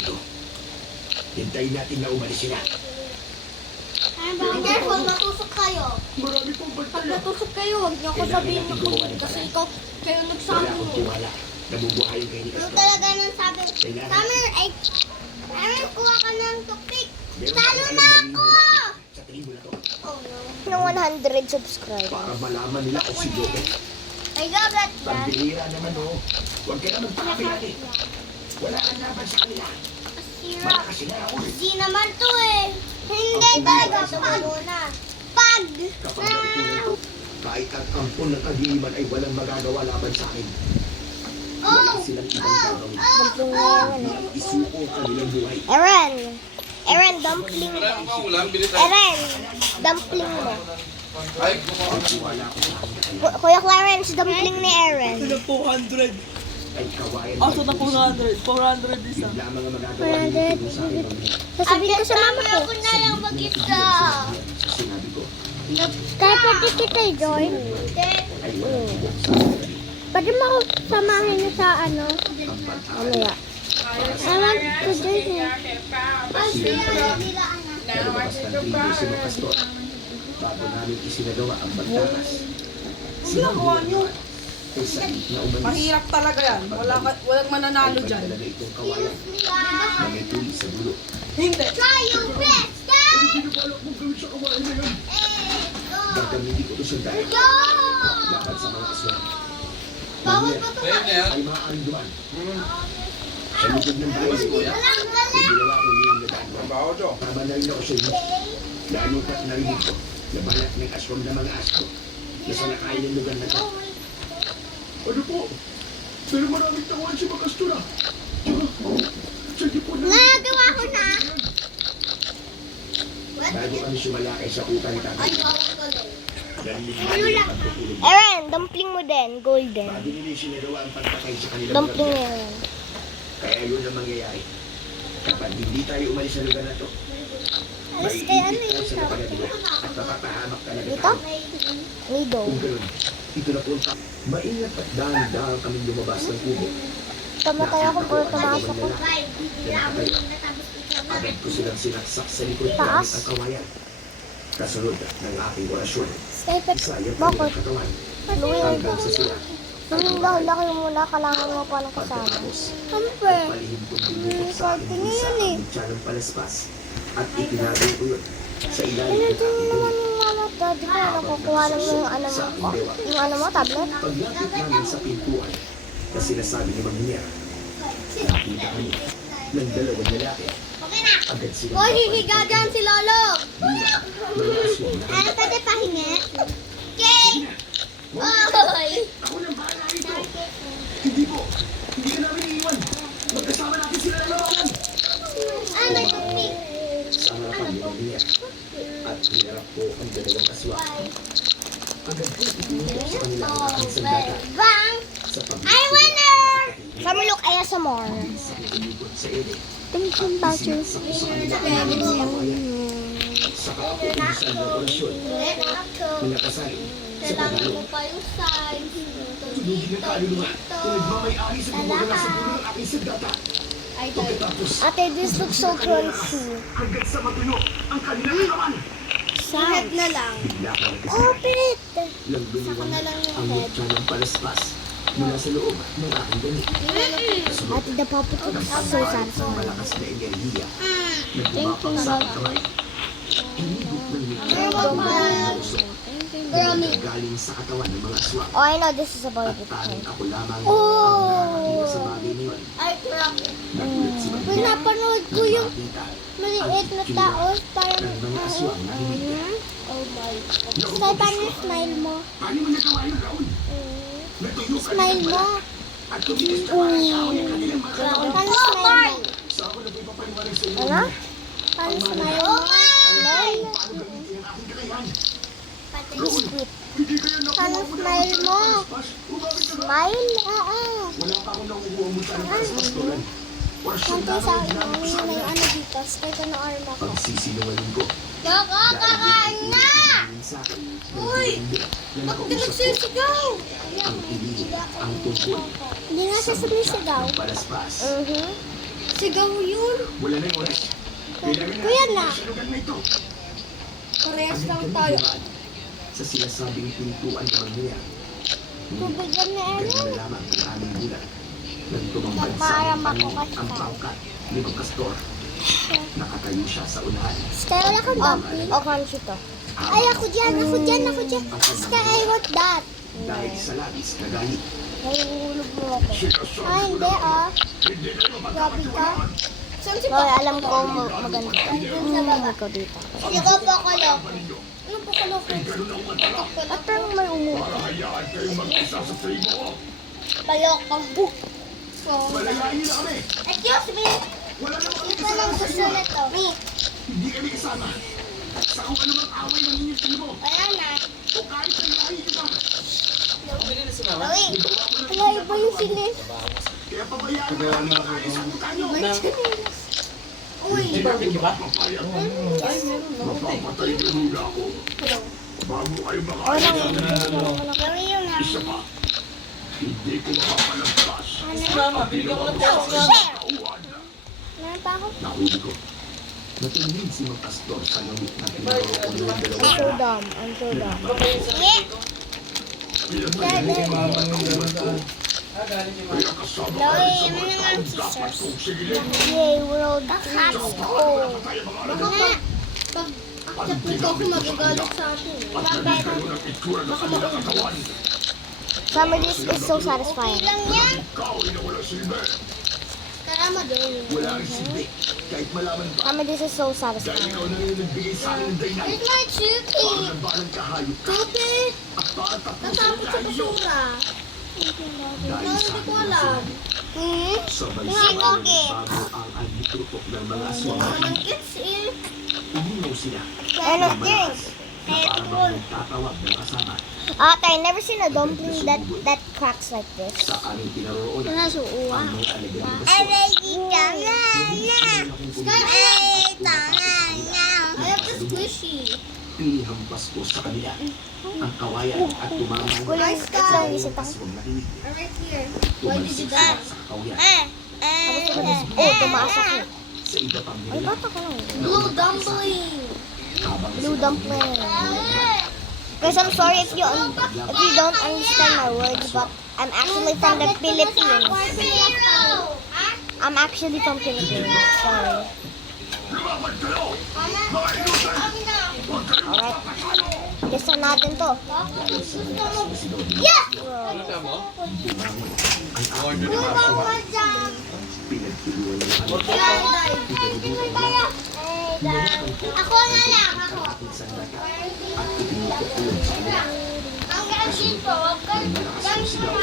ito. Hintayin natin na umalis sila. Careful, matusok kayo. Marami pong Pag bantay. natusok kayo, huwag niyo ako sabihin na kunin kasi ikaw, kayo Wala nagsabi akong mo. tiwala. Nabubuhayin kayo ni Ano Castor. talaga nang sabi? Kailangan. Summer, ay, kuha ka ng tupik. Meron Talo akong na alam ako! sa tribo na to. Oh no. Ng 100 subscribers. Para malaman nila kung si Joker. Ay, gagat yan. Pambihira naman oh. Huwag ka naman pakapilati. Wala kang laban sa kanila. Sira. Malakas sila ako eh. Di naman to eh. Hindi talaga pag. Pag. Kapag naitunan ko, kahit ang ampun ng kadiliman ay walang magagawa laban sa akin. Wala silang ibang gagawin. Dumpling mo yan eh. Isuko ang kanilang buhay. Eren! Eren, dumpling mo. Wala bang ulam? Bili tayo. Eren, dumpling mo. Ay, kumakas. Wala ko sa akin. Kuya Clarence, dumpling ni Eren. Ito na 400. Ay kawayan. Oh, ito na 400. 400 isa. Bigla mga magagawa nito sa akin. Sasabihin ko sa mama ko. Ako na lang mag-isa. Sinabi ko, Kaya pwede kita join. ay walang tibok sa akin. Pwede mo ako samahin niyo sa ano? Ano ya? I want to do it. Nalabas ng video si Pastor. Bago namin isinagawa ang pagtakas. Ginagawa niyo. Ay sa na umalis. Mahirap talaga yan. Walang mananalo Ay, dyan. talaga itong kawayan na may tuli sa dulo. Hindi. Try your best, guys! Hindi ko alam kung gawin sa kawayan na yan. Hanggang hindi ko ito sundayan. Go! Laban sa mga aswang. Bawal pa to. Ayan na yan. Ay maaaring duman. Sa likod ng bahay si Kuya, Walang ay wala. ginawa ko ngayon na daan. Trabaho, Jo. Tama na rin ako sa inyo. Lalo pat narinig ko na balat ng aswang na mga asko na sa nakain ng lugar na ito. Ano po? Pero maraming tawan si Makastura. Sige po na. Nagawa ko na. Bago kami sumalakay sa utang Ay, tatay, bawal ko din. narinig namin ang pagtutulog. Eren, dumpling mo din. Golden. Bago nila sinagawa ang pagpatay sa kanilang Dumpling lugar. ni Eren. Kaya yun ang mangyayari. Kapag hindi tayo umalis sa lugar na to, Alas may kay ano iipit yung sa sarap? napagadilo at mapapahamak talaga Dito? tayo. Nido. Kung gano'n, ito na po ang maingat at dahan-dahan kaming lumabas ng kubo. Tamatay ako pero tumasok ko. Agad ko silang sinaksak sa likod Taas? gamit ang kawayan. Kasunod ng aking orasyon, Skype. isayang Bakit? kanilang katawan Luwing hanggang sa sila. Nung laki mo muna, kailangan mo pa ng kasama. Pagkatapos, Siyempre. palihim kong bumukot sa aking bulsa ang butya ng palaspas at itinagay ko yun sa ilalim ng Pinagin aking naman damit. yung mama to. Di ba nakukuha lang yung ano mo? Yung ano mo, tablet? Paglapit namin sa pintuan na sinasabi ni Mang Hiner, nakita kami ng dalawang lalaki. Agad silang Hoy, hihiga dyan si Lolo. bilang mga aswang na Ano pwede pahinga? Okay. Oy. ako nang bahala rito. Hindi po. Hindi ka namin iiwan. Magkasama natin sila ng labanan. Ano tupik? Sa harapan ni Mang Hiner at hinarap ko ang dalawang aswang. Agad ko itinutok sa kanila ang aking sandata Bang! sa I winner! Kami look ASMR. sa pagulugod sa ere. Thank you, Badger. Sa kanila ang mga kawayan. Sa kapulisan ng orasyon, pinakasal sa Kailangan pagulog. mo pa yung size. Sunugin ng kaluluwa na nagmamayari sa pagmamala sa dulo ng aking sandata. Ay, Pagkatapos, Ate, this looks so crunchy. hanggang sa matuyo ang kanilang katawan. Head na lang. Bigla ka Open it! lang lumiwan na lang yung ang head. mutya ng palaspas mula sa loob ng aking damit. Kasunod, Ate, the puppet ang looks so pagkakas ng satisfying. malakas na enerhiya na Thank you, bumabak sa aking kamay. Inibot ng mikro ang usok na galing sa katawan ng mga aswang. Oh, I know this is a At barbecue. tanging ako lamang Oh! ang nakakakita sa bagay na yun. Ay, crap. Nagulat si Maria Pinapanood ko nang yung makita maliit na tao. Parang, ng mga aswang na hindi. oh my. Naku, Tay, paano yung smile mo? paano mo nagawa yun, Raul? Natuyo ka Smile nilang mo. pala at tumitis na parang tao yung kanilang mga katawan. Paano smile mo? Sa ako na ipapaliwanag sa inyo. Ano? Paano smile mo? Smile. Paano gamitin ang aking kakayahan? Sweet. Hindi kayo Paano nakuha mo na smile mo? Pas, gumamit ka na. Smile? Oo. Wala pa akong nakukuha mo sa pastoran. Orasyon Siyempre sa lamang akin, ang ginamit ko sa may kanila. ano dito. Start ko ng arm ako. Pagsisinungaling ko. Nakakakaan na! Uy! Ba't ka nagsisigaw? Ang ibig, ang tungkol, Hindi nga siya sumisigaw. ang palaspas. Sigaw yun. Wala na yung oras. Kailangan na Kuya na. sa lugar na ito. Parehas lang Kami tayo. dumaan sa sinasabing pintuan ng Maria. Tubigan na ano. Ganun na lamang ang aming gulat. Nang tumambad sa Nagpaaram ako aming kasi. ang pangkat ni Mang Pastor. Nakatayo siya sa unahan. Sky, wala kang dumpling? O, crunchy to. Ay, ako dyan. Sky, I want that. Dahil sa labis na galit. Nahihulog mo ako. Sinasabi Ay, ko hindi na ah. hindi na naman Grabe ka. Saan si Hoy, alam ko maganda. Sa baba. Ikaw dito. Sigaw po ako lang. Ano po ko lang? ganun ang matala At parang may umuwi. para hayaan kayong mag-isa sa tribo ko. Paloko. So, Malayain niyo na kami. excuse me. Wala namang Ito kasama lang sa gusto inyo. nito. Me. Hindi kami kasama. Sa kung anumang away ng inyong tribo. Wala na. O kahit sa lahi kita. Uy. Wala, iba yung sinis. Kaya pabayaan mo kami mag-ayos sa buta niyo. Uy. Papayag. Mapapatay na muna ako. Bago kayo makaalis. Gawin yun ha. Isa pa. Hindi ko mapapalagpas. Mama, bigyan ko ng pera. Share. Kauhan. Meron pa ako. Nahuli ko. Natingin si Mang Pastor sa lawit na tinuro ko ng I'm dalawa. so dumb. I'm so dumb. Sige. Pinatayin ko ang mga kauhan ko. Kaya kasama ka rin sa mga taong dapat kong sigilin. Yay, world class Tayo goal. mga Baka alagad. pag chapin ko ako magagalit sa akin. At nagkaroon ng itsura ng kanilang katawan. Summer this is so satisfying. Lang yan. Ikaw ay nawala silbi. Karama din. Wala rin silbi. Kahit malaman pa. Summer this is so Dahil satisfying. ikaw na rin nagbigay sa akin ng daynay. Where's my chuki? Parang nagbalang kahayop ka. Kobe. At parang tapos Natapos sa basura. Dahil sa Hindi ko akin alam. sabay-sabay Kobe. bago ang agitutok ng mga aswang. Ang kids eh. Uminaw sila. Ano, ng malakas na parang nagtatawag ng kasama I never seen a dumpling that cracks like this. sa aming pinaroonan. Nasuuwa. Ang mga alagad ng Ay, aswang. kita na. Ay, tanga na. I have the squishy. Inihampas ko sa kanila ang kawayan at tumamang Kulang lang isip ako. aswang nakinig. Right here. Why did you Tumalsik do sila that? sa kawayan. Oh, tumaas ako. Sa iba pang Ay, nila. bata ka lang. Blue dumpling. Habang Blue sila dumpling. Guys, I'm sorry if you don't understand my words, but I'm actually from the Philippines. I'm actually from Philippines. Sorry. lumaban kayo! Mga inusan! Huwag kayong Alright. papatalo! Listen natin to. Dahil sa lakas na sigaw nila, Yeah! Ano ka mo? bumangon ang Order aking na mga ako. aswang. Pinagtuluan ng kanilang Ako na lang, ako. ating sandata at ipinupukul sa kanila. Ang gagawin ko, wag ka. Ang malakas na sigaw.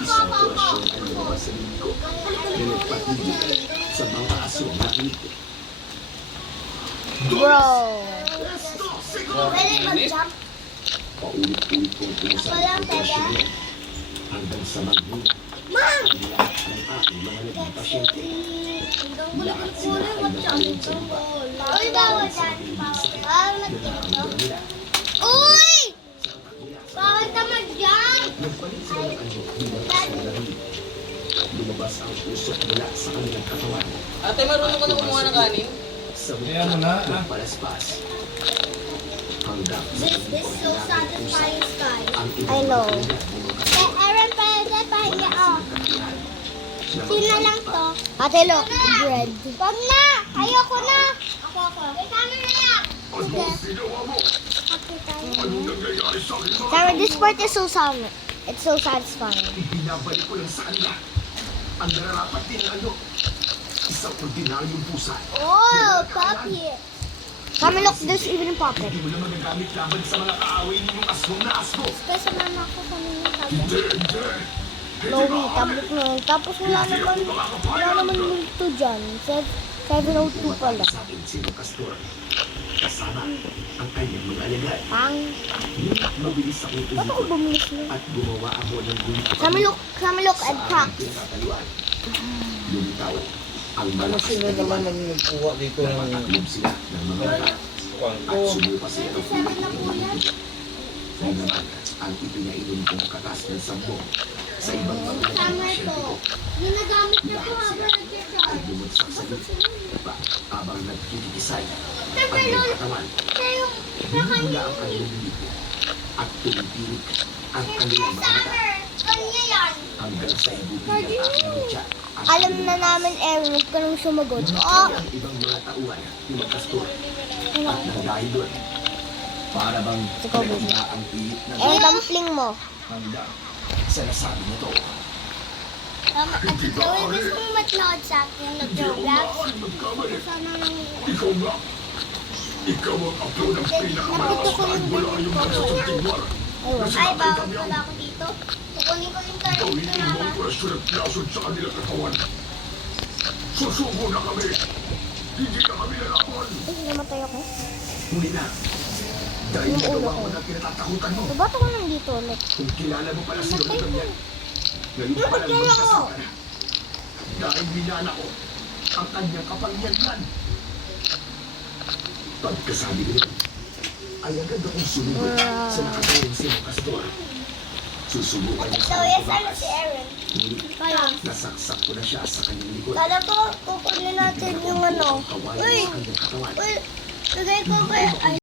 Isang orasyon ang lumabas sa bibig ko na nagpatigil sa mga aswang na kinikot. Bro. Pwede mag-jump. Paulit-ulit kong pinasal ang orasyon niya hanggang sa maghula Mom! ang lahat ng aking mga naging pasyente. Lahat sila ay nakalun sa lupa. Uy, bawal dyan. Bawal Nanahamdan nila Uy! sa utak nila. Bawal ka mag-jump! Nagpalit sila ng anyo bilang isang narinig. Lumabas ang usok mula sa kanilang katawan. Ate, marunong ka na kumuha ng kanin? Sa Kaya mo na, mukha ng palaspas. Hanggang sa This is so satisfying, Sky. ang I know. Aaron, pwede pahinga ako. Sino lang to? Ate, look. Bread. Wag na! Ayoko na! Ako. May camera lang! Ano ginawa mo? Anong nangyayari sa akin? Sarah, this part is so sound. It's so satisfying. Ibinabalik ko lang sa kanila. Ang nararapat din ng ano. Isang ordinaryong pusa. Oh, puppy! Kami, look. There's even a puppet. Hindi mo naman nagamit laban sa mga kaaway ninyong aswang na aswo. Kasi mama ko kanina sabi. Hindi. Chloe, tablet mo yun. Tapos wala naman multo dyan. 702 pala. Sa akin si Pastor. Kasama ang kanyang mga alagad. Pang. Ngunit mabilis akong Ba't ako umikot bumilis na? at gumawa ako ng gulit. Kami, look. And cracks. Pinakatayuan. Lumitaw ang Ano malakas sila na naman diwa. ang nagkuha dito ng Napataklob sila ng mga mata kuwan at ko? sumupa sila ng pulit. Ngayon naman ang ipinainom kong katas ng sambong sa ibang mga Summer to. ko. Ginagamit niya po habang nag-charge. Ay bumagsak sa lupa. Habang nagkikisay ang Siyempre, iyong Lolo. katawan. Siya yung Bumula ang kanilang lipo at tumipinig ang kanilang mga mata Summer. Kanya yan. hanggang sa ibuti ng aking mutya. Alam na namin, Aaron, huwag ka nang sumagot. Ang ibang mga tauhan ni Magkastura at nang dahil doon, para bang Ikaw, baby. nakiya ang pilit na Eh, dumpling mo. hanggang sa nasabi nito. At Joey, gusto mong matlood sa akin na Roblox? Magkamali. Sana nang... Ikaw nga. Ikaw ang ako ng Napito ko yung pinakamayos ganito ko. tingwar. Ewan. Ay, bawal pala ako dito. Kukunin ko yung tarif Gawin ko mo mama. ang pwesto ng plasod sa kanilang katawan. Susuko na kami. Hindi na kami lalaban. Ay, namatay ako. Huli na. Dahil Yung ulo nagawa ko. mo na kinatatakutan mo. So, ba't ako nandito ulit? Kung kilala mo pala si Namatay Lolo ko. yan. Ngayon pa lang Namatay ako. magkasama na. Dahil binana ko ang kanyang kapangyarihan. Pagkasabi ko nun, ay agad akong sumubot sa nakatayong si Pastor. Susubukan niya sa Joey, aking sana tumakas. si Aaron. Ngunit Kaya. nasaksak ko na siya sa kanyang likod. Kala ko, kukunin natin yung ano. Kawalan Uy! sa kanyang katawan. Uy! Lagay ko kay... Ay,